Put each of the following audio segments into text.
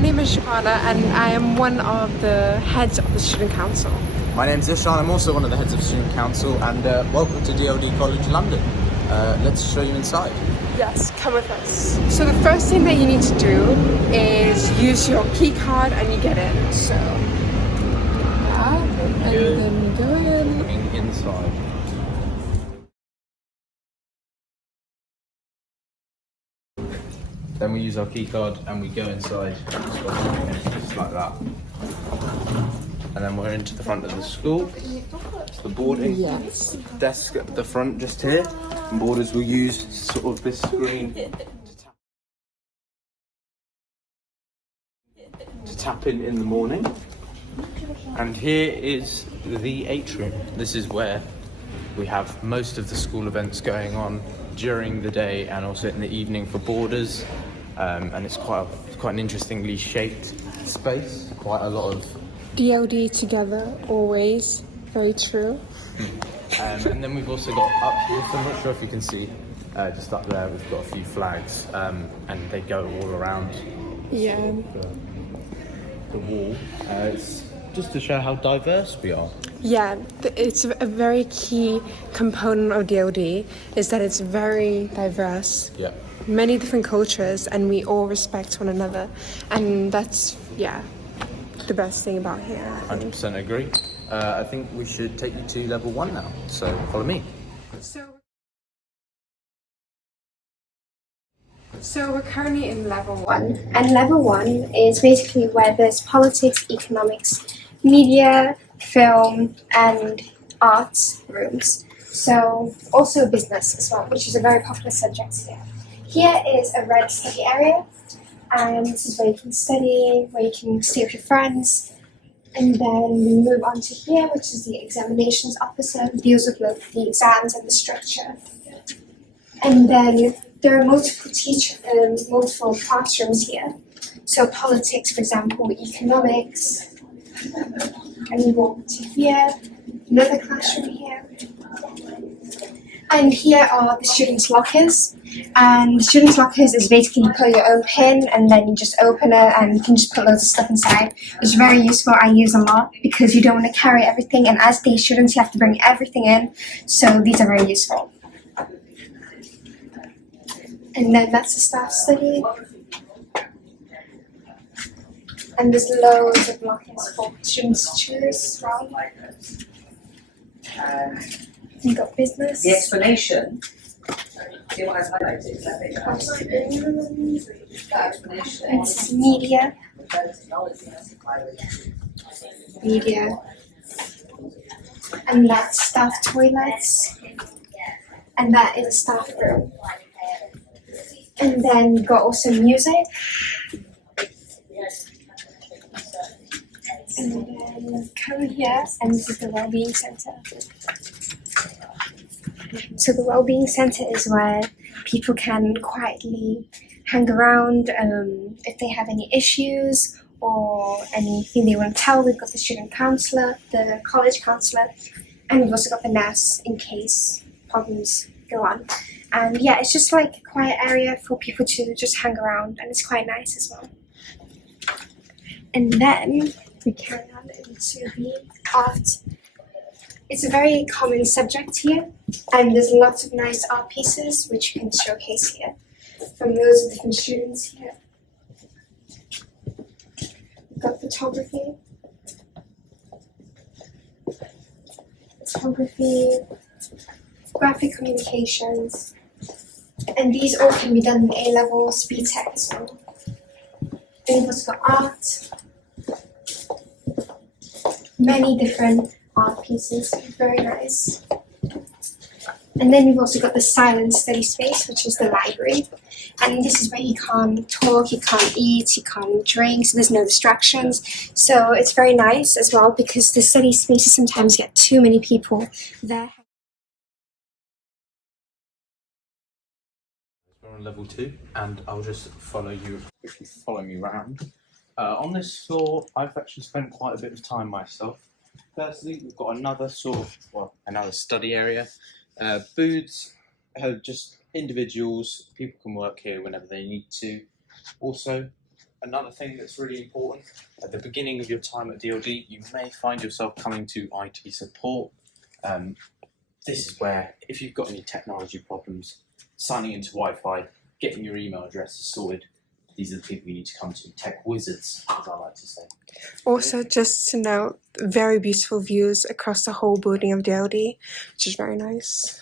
my name is Giovanna and I am one of the heads of the Student Council. My name's Ishaan, I'm also one of the heads of Student Council, and welcome to DLD College London. Let's show you inside. Yes, come with us. So the first thing that you need to do is use your key card and you get in. So, yeah, and then you go in. Coming inside. Then we use our key card and we go inside, just like that. And then we're into the front of the school. It's the boarding. Yes. Desk at the front just here. And boarders will use sort of this screen to tap in the morning. And here is the atrium. This is where we have most of the school events going on during the day and also in the evening for boarders. And it's quite an interestingly shaped space. Quite a lot of DLD together, always. Very true. And then we've also got up here, so I'm not sure if you can see, just up there we've got a few flags, and they go all around the wall. It's just to show how diverse we are. Yeah, it's a very key component of DLD is that it's very diverse. Yeah. Many different cultures, and we all respect one another, and that's the best thing about here. 100% agree. I think we should take you to level 1 now, so follow me. So we're currently in level 1, and level 1 is basically where there's politics, economics, media, film, and arts rooms. So also business as well, which is a very popular subject here. Here is a red study area, and this is where you can study, where you can stay with your friends. And then we move on to here, which is the examinations officer, who deals with the exams and the structure. And then there are multiple classrooms here. So politics, for example, economics. And we walk to here, another classroom here. And here are the students' lockers. And the students' lockers is basically you put your own pin and then you just open it and you can just put loads of stuff inside. It's very useful. I use a lot because you don't want to carry everything, and as day students you have to bring everything in. So these are very useful. And then that's the staff study. And there's loads of lockers for students to choose from. You've got business. The explanation. See what I've highlighted? It's media. Media. And that's staff toilets. And that is a staff room. And then you've got also music. And then come here, and this is the Wellbeing Centre. So the Wellbeing Centre is where people can quietly hang around if they have any issues or anything they want to tell. We've got the student counsellor, the college counsellor, and we've also got the nurse in case problems go on. And yeah, it's just like a quiet area for people to just hang around, and it's quite nice as well. And then we carry on into the art. It's a very common subject here, and there's lots of nice art pieces which you can showcase here from loads of different students here. We've got photography, graphic communications, and these all can be done in A-levels, BTEC as well. Then we've also got art, many different art pieces, very nice. And then we've also got the silent study space, which is the library. And this is where you can't talk, you can't eat, you can't drink, so there's no distractions. So it's very nice as well because the study spaces sometimes get too many people there. We're on level 2, and I'll just follow you if you follow me around. On this floor, I've actually spent quite a bit of time myself. Firstly, we've got another another study area. Booths are just individuals. People can work here whenever they need to. Also, another thing that's really important, at the beginning of your time at DLD, you may find yourself coming to IT support. This is where, if you've got any technology problems, signing into Wi-Fi, getting your email addresses sorted, these are the people you need to come to, tech wizards, as I like to say. Also, just to note, very beautiful views across the whole building of DLD, which is very nice.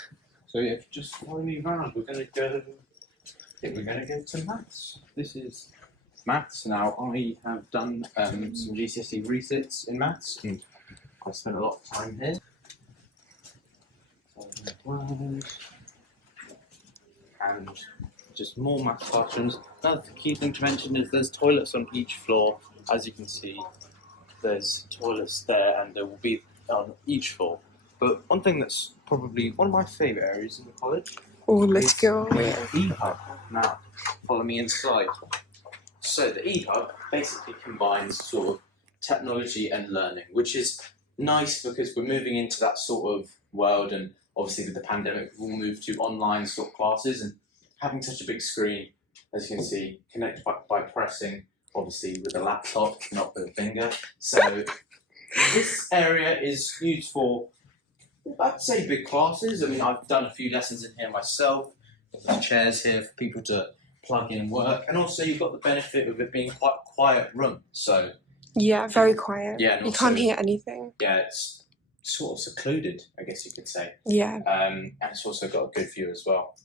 So if you just follow me around, we're going to go to maths. This is maths. Now, I have done some GCSE resits in maths, and I spent a lot of time here. And just more maths classrooms. Another key thing to mention is there's toilets on each floor. As you can see, there's toilets there, and there will be on each floor. But one thing that's probably one of my favourite areas in the college. Oh, let's go. The E-Hub. Now, follow me inside. So the E-Hub basically combines sort of technology and learning, which is nice because we're moving into that sort of world, and obviously with the pandemic we'll move to online sort of classes, and having such a big screen, as you can see, connect by pressing, obviously with a laptop, not with a finger. So this area is used for, I'd say, big classes. I mean, I've done a few lessons in here myself. There's chairs here for people to plug in and work, and also you've got the benefit of it being quite a quiet room. So Yeah, very quiet. yeah, and You also, can't hear anything. yeah, it's sort of secluded, I guess you could say. Yeah. And it's also got a good view as well.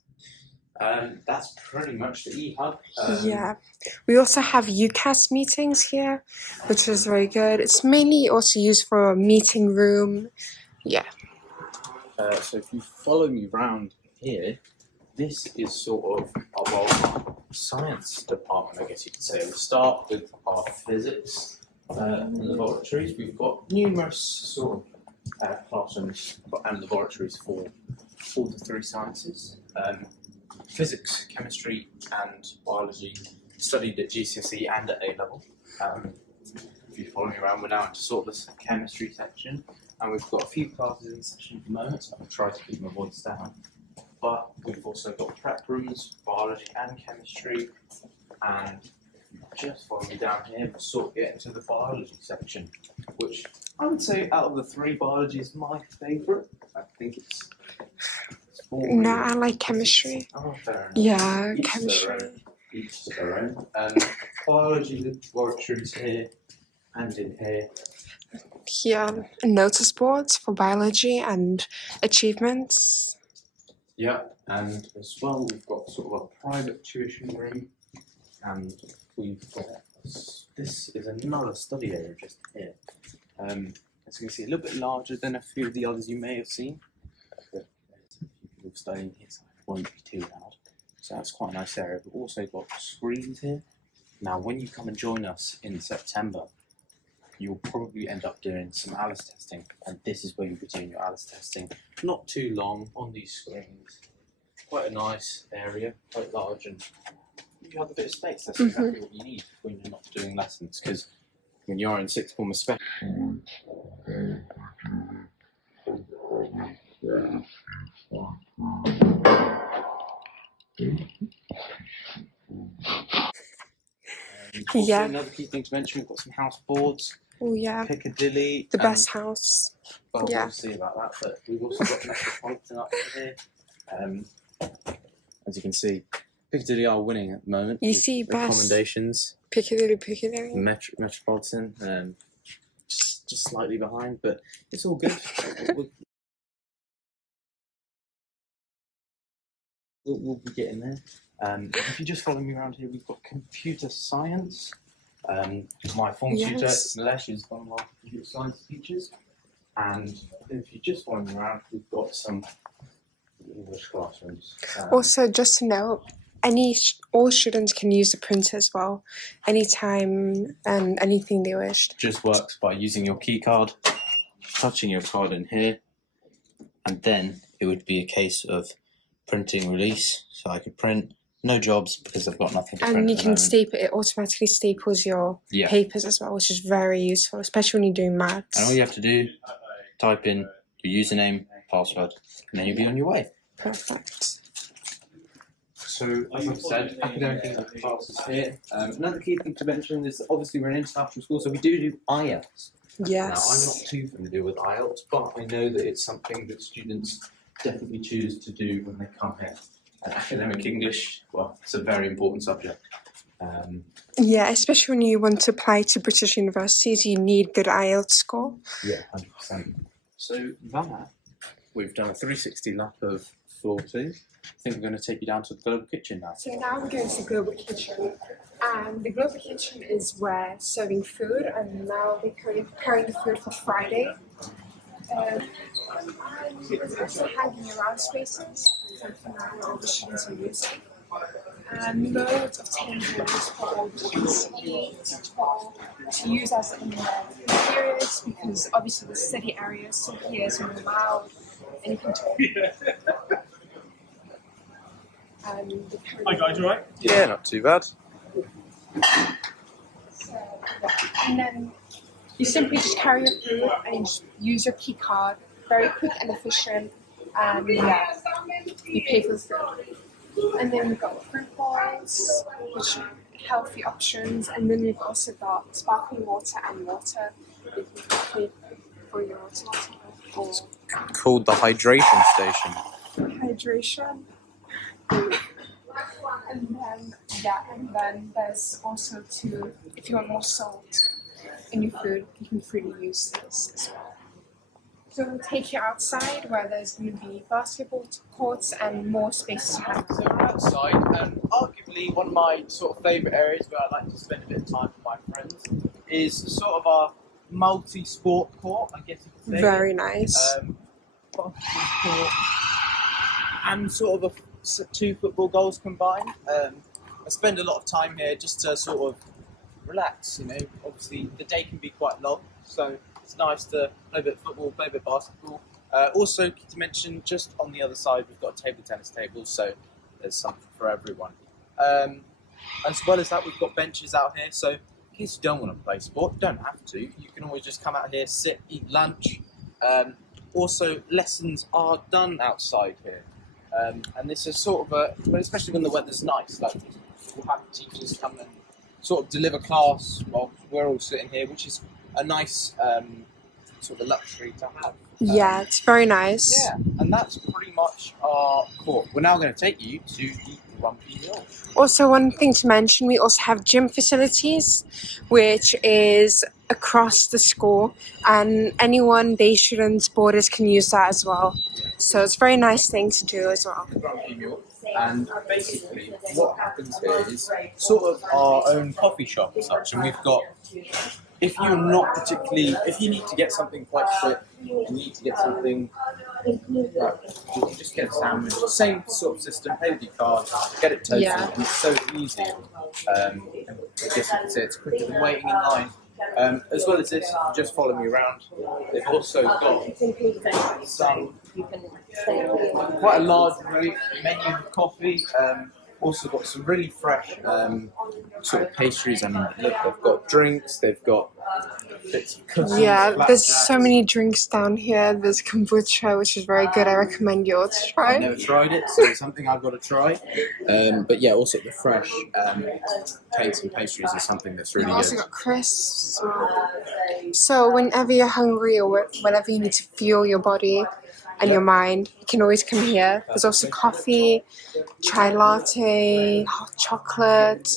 That's pretty much the E-Hub. Yeah. We also have UCAS meetings here, which is very good. It's mainly also used for a meeting room. Yeah. So if you follow me around here, this is sort of our science department, I guess you could say. We'll start with our physics and laboratories. We've got numerous sort of classrooms and laboratories for all the three sciences. Physics, chemistry and biology studied at GCSE and at A-level. If you follow me around, we're now into sort of the chemistry section, and we've got a few classes in session at the moment, so I'll try to keep my voice down. But we've also got prep rooms, biology and chemistry, and just follow me down here, we'll sort of get into the biology section, which I would say out of the three, biology is my favourite. I think it's No, I like chemistry. Oh, fair enough. Yeah, Each chemistry. Each to their own. Biology laboratories here and in here. Here, notice boards for biology and achievements. Yeah, and as well we've got sort of a private tuition room, and we've got this is another study area just here. As you can see, a little bit larger than a few of the others you may have seen. People studying here, so it won't be too loud. So that's quite a nice area. We've also got screens here. Now, when you come and join us in September, you'll probably end up doing some ALICE testing, and this is where you'll be doing your ALICE testing. Not too long on these screens. Quite a nice area, quite large, and you have a bit of space. That's exactly what you need when you're not doing lessons, because when you're in sixth form especially. Also, Yeah. another key thing to mention, we've got some house boards. Oh yeah, Piccadilly. the best house. Well, Yeah. we'll see about that, but we've also got Metropolitan up here. As you can see, Piccadilly are winning at the moment. You with see best. Recommendations. Piccadilly. Metropolitan, just slightly behind, but it's all good. We'll be getting there. If you just follow me around here, we've got computer science. My form tutor, Nilesh, is one of our computer science teachers. And if you just follow me around, we've got some English classrooms. Also, just to note, all students can use the printer as well, anytime and anything they wish. Just works by using your key card, touching your card in here, and then it would be a case of printing release. So I could print, no jobs because I've got nothing to print. And you at the can moment. staple it, automatically staples your papers as well, which is very useful, especially when you're doing maths. And all you have to do, type in your username, password, and then you'll be on your way. Perfect. So, as I've said, academic English classes here. Another key thing to mention is that obviously we're an international school, so we do IELTS. Now, I'm not Yes. too familiar with IELTS, but I know that it's something that students definitely choose to do when they come here. And academic English, well, it's a very important subject. Yeah, especially when you want to apply to British universities, you need good IELTS score. Yeah, 100%. So that, we've done a 360 lap of floor 2. I think we're going to take you down to the global kitchen now. So now we're going to the global kitchen, and the global kitchen is where serving food, and now they're preparing the food for Friday. There's also hanging around spaces, something where all the students are using. And loads of tables for all the kids to eat, to use as in the periods, because obviously the city area, so here is more loud, and you can talk. Hi guys, you alright? Yeah, not too bad. So, yeah. And then you simply just carry your food and just use your key card, very quick and efficient, and yeah, you pay for the food. And then we've got fruit bowls, which are healthy options, and then we've also got sparkling water and water. You can pay for your water. Or Called the hydration station. hydration. And then there's also if you want more salt in your food, you can freely use this as well. So we'll take you outside where there's going to be basketball courts and more spaces to have. So we're outside, and arguably one of my sort of favourite areas where I like to spend a bit of time with my friends is sort of our multi-sport court, I guess you could say. Very nice. Basketball court and sort of 2 football goals combined. I spend a lot of time here just to sort of relax, you know. Obviously the day can be quite long, so it's nice to play a bit of football, play a bit of basketball. Also, to mention, just on the other side, we've got a table tennis table, so there's something for everyone. As well as that, we've got benches out here, so in case you don't want to play sport, you don't have to. You can always just come out here, sit, eat lunch. Also, lessons are done outside here. And this is sort of well, especially when the weather's nice, like we'll have teachers come and sort of deliver class while we're all sitting here, which is a nice sort of luxury to have. Yeah, it's very nice. Yeah, and that's pretty much our court. We're now going to take you to the Grumpy Hill. Also, one thing to mention, we also have gym facilities, which is across the school, and anyone, day students, boarders can use that as well. So it's a very nice thing to do as well. Grumpy Hill. And basically, what happens here is sort of our own coffee shop and such, and we've got. If you're not particularly, if you need to get something quite quick, you need to get something, you can just get a sandwich. Same sort of system, pay with your card, get it toasted, and it's so easy. I guess you could say it's quicker than waiting in line. As well as this, if you just follow me around, they've also got some, quite a large menu of coffee. Also got some really fresh sort of pastries. I mean, look, they've got drinks, they've got bits of cookies. Yeah, there's flapjacks. so many drinks down here. There's kombucha, which is very good. I recommend you all to I've try. never tried it, so it's something I've got to try. But yeah, also the fresh cakes and pastries is something that's really We've also good. got crisps as well. So whenever you're hungry or whenever you need to fuel your body and your mind, you can always come here. There's also coffee, chai latte, hot chocolate,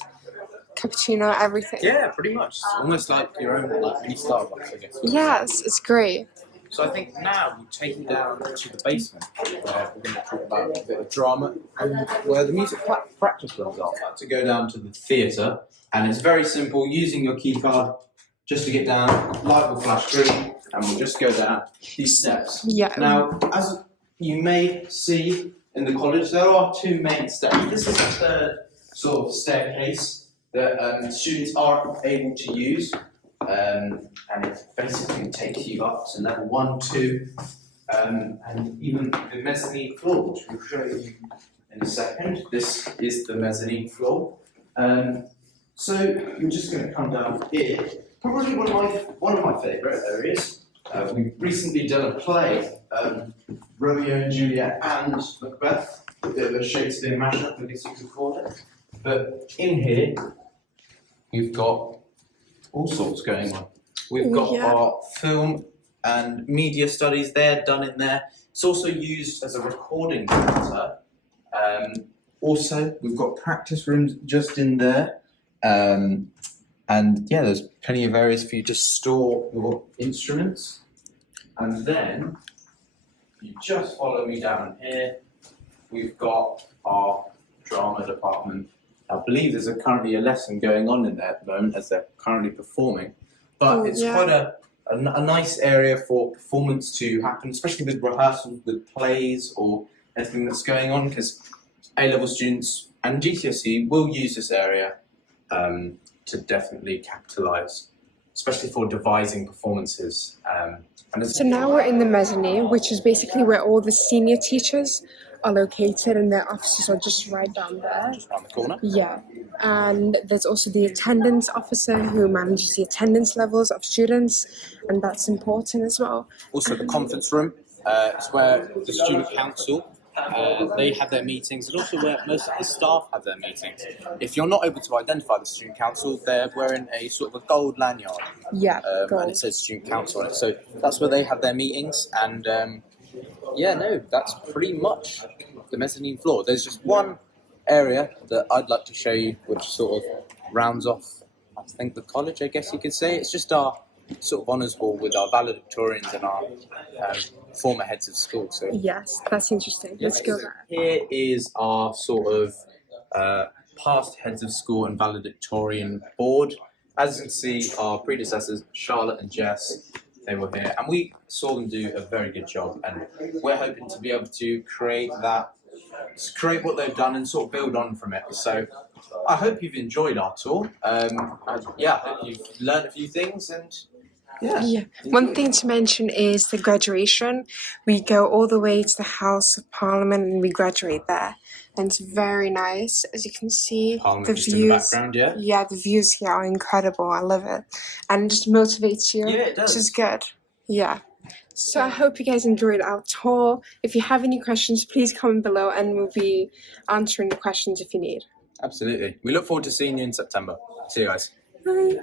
cappuccino, everything. Yeah, pretty much. It's almost like your own like mini Starbucks, I guess. Yes, it's great. So I think now we'll take you down to the basement where we're going to talk about a bit of drama and where the music practice rooms are. To go down to the theatre, and it's very simple. Using your key card, just to get down, light will flash green, and we'll just go down these steps. Yeah. Now, as you may see in the college, there are 2 main steps. This is the third sort of staircase that students are able to use. And it basically takes you up to level 1, 2, and even the mezzanine floor, which we'll show you in a second. This is the mezzanine floor. So you're just going to come down here. Probably one of my favourite areas. We've recently done a play, Romeo and Juliet and Macbeth, a bit of a Shakespeare mashup, I guess you could call it. But in here, we've got all sorts going on. We've got our film and media studies there, done in there. It's also used as a recording centre. Also, we've got practice rooms just in there. And yeah, there's plenty of areas for you to store your instruments. And then, if you just follow me down here, we've got our drama department. I believe there's currently a lesson going on in there at the moment as they're currently performing. But it's quite a nice area for performance to happen, especially with rehearsals, with plays or anything that's going on, because A-level students and GCSE will use this area to definitely capitalise, especially for devising performances. So now we're in the mezzanine, which is basically where all the senior teachers are located, and their offices are just right down there. Just around the corner. Yeah, and there's also the attendance officer who manages the attendance levels of students, and that's important as well. Also the conference room, it's where the student council, they have their meetings, and also where most of the staff have their meetings. If you're not able to identify the student council, they're wearing a sort of a gold lanyard. Yeah, and it says student council on it. So that's where they have their meetings, and that's pretty much the mezzanine floor. There's just one area that I'd like to show you, which sort of rounds off, I think, the college, I guess you could say. It's just our sort of honours hall with our valedictorians and our former heads of school. So yes, that's interesting. Let's go there. Here is our sort of past heads of school and valedictorian board. As you can see, our predecessors, Charlotte and Jess, they were here, and we saw them do a very good job, and we're hoping to be able to create what they've done and sort of build on from it. So I hope you've enjoyed our tour. I hope you've learned a few things, and One thing to mention is the graduation. We go all the way to the House of Parliament and we graduate there. And it's very nice, as you can see. Parliament the just views, in the background, yeah, the views here are incredible. I love it, and it just motivates you, Yeah, it does. which is good. Yeah. So I hope you guys enjoyed our tour. If you have any questions, please comment below, and we'll be answering the questions if you need. Absolutely. We look forward to seeing you in September. See you guys. Bye.